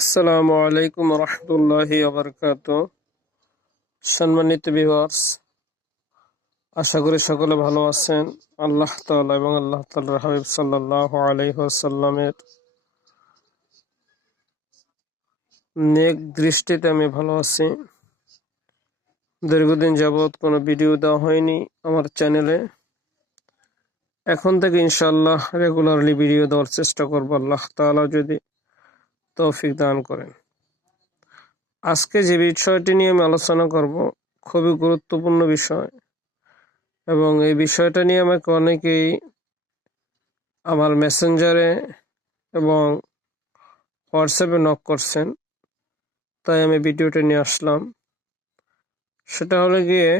আসসালামু আলাইকুম রহমতুল্লাহি ওয়া সম্মানিত ভিউয়ার্স, আশা করি সকলে ভালো আছেন। আল্লাহ তাআলা এবং আল্লাহ তাআলার হাবিব সাল্লাল্লাহু আলাইহি ওয়াসাল্লামের নেক দৃষ্টিতে আমি ভালো আছি। দীর্ঘদিন যাবৎ কোনো ভিডিও দেওয়া হয়নি আমার চ্যানেলে। এখন থেকে ইনশাআল্লাহ রেগুলারলি ভিডিও দেওয়ার চেষ্টা করব, আল্লাহ তাআলা যদি তৌফিক দান করেন। আজকে যে বিষয়টি নিয়ে আমি আলোচনা করব খুবই গুরুত্বপূর্ণ বিষয়, এবং এই বিষয়টা নিয়ে আমাকে অনেকেই আমার মেসেঞ্জারে এবং হোয়াটসঅ্যাপে নক করছেন, তাই আমি ভিডিওটা নিয়ে আসলাম। সেটা হলো গিয়ে,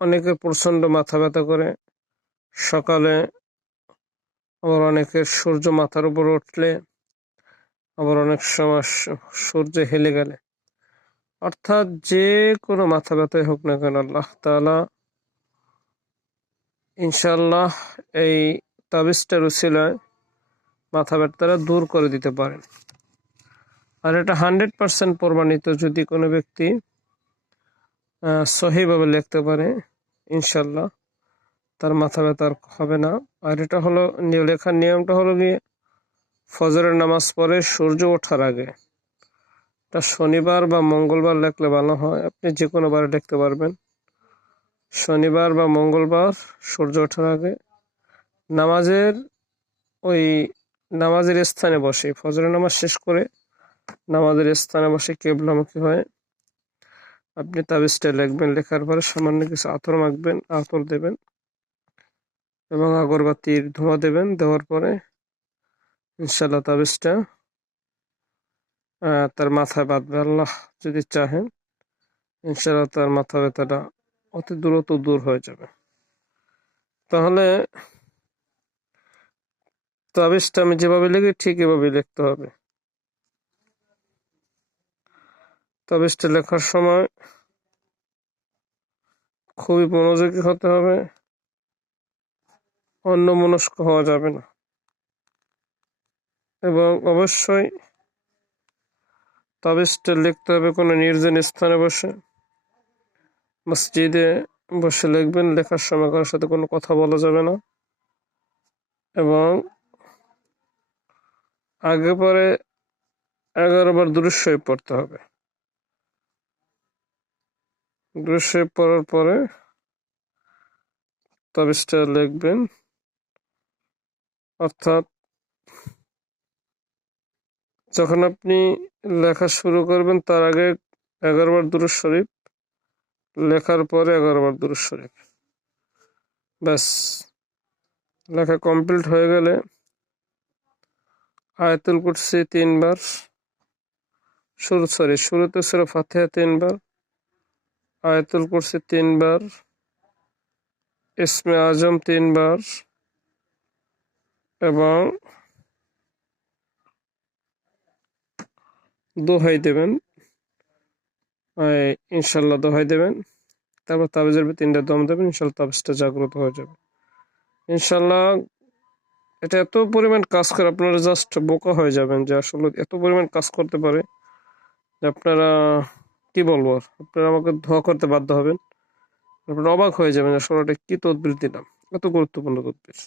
অনেকের প্রচণ্ড মাথা ব্যথা করে সকালে, আবার অনেকের সূর্য মাথার উপর উঠলে, আবার অনেক সময় সূর্য হেলে গেলে, অর্থাৎ যে কোনো মাথা ব্যথাই হোক না কেন, আল্লাহ তাআলা ইনশাআল্লাহ এই তাবিজটার উসিলায় মাথা ব্যথাটা দূর করে দিতে পারেন। আর এটা 100% প্রমাণিত। যদি কোনো ব্যক্তি সহিভাবে লিখতে পারে, ইনশাল্লাহ তার মাথা ব্যথা আর হবে না। আর এটা হলো লেখার নিয়মটা হলো গিয়ে, ফজরের নামাজ পড়ে সূর্য ওঠার আগে। তা শনিবার বা মঙ্গলবার লিখলে ভালো হয়। আপনি যে কোনো বারে লিখতে পারবেন, শনিবার বা মঙ্গলবার সূর্য ওঠার আগে। নামাজের স্থানে বসে, ফজরের নামাজ শেষ করে নামাজের স্থানে বসে কেবলামুখী হয়ে আপনি তাবিজটা লিখবেন। লেখার পরে সামান্য কিছু আতর মাখবেন, আতর দেবেন এবং আগরবাতির ধোঁয়া দেবেন। দেওয়ার পরে ইনশাল্লাহ তাবিজটা তার মাথায় বাঁধবে। আল্লাহ যদি চাহেন, ইনশাল্লাহ তার মাথা ব্যথাটা অতি দ্রুত দূর হয়ে যাবে। তাহলে তাবিজটা আমি যেভাবে লিখি ঠিক এভাবে লিখতে হবে। তাবিজটা লেখার সময় খুবই মনোযোগী হতে হবে, অন্যমনস্ক হওয়া যাবে না, এবং অবশ্যই তাবিজটা লিখতে হবে কোনো নির্জন স্থানে বসে। মসজিদে বসে লিখবেন। লেখার সময় কারোর সাথে কোনো কথা বলা যাবে না, এবং আগে পরে 11 বার দুরূদ শরীফ পড়তে হবে। দুরূদ শরীফ পড়ার পরে তাবিজটা লিখবেন। অর্থাৎ যখন আপনি লেখা শুরু করবেন তার আগে 11 বার দুরূদ শরীফ, লেখার পরে 11 বার দুরূদ শরীফ। ব্যাস, লেখা কমপ্লিট হয়ে গেলে আয়াতুল কুরসি 3 বার, শুরুতে সূরা ফাতিহা 3 বার, আয়াতুল কুরসি 3 বার, ইসমে আজম 3 বার, এবং দোহাই দেবেন। ইনশাল্লাহ দোহাই দেবেন। তারপর তাবিজের 3টা দম দেবেন। ইনশাল্লাহ তাবিজটা জাগ্রত হয়ে যাবে। ইনশাল্লাহ এটা এত পরিমাণ কাজ করে, আপনারা জাস্ট বোকা হয়ে যাবেন যে আসলে এত পরিমাণ কাজ করতে পারে যে আপনারা কি বলবো আর, আপনারা আমাকে দোয়া করতে বাধ্য হবেন। আপনারা অবাক হয়ে যাবেন আসলে এটা কি তদবির দিলাম, এত গুরুত্বপূর্ণ তদবির।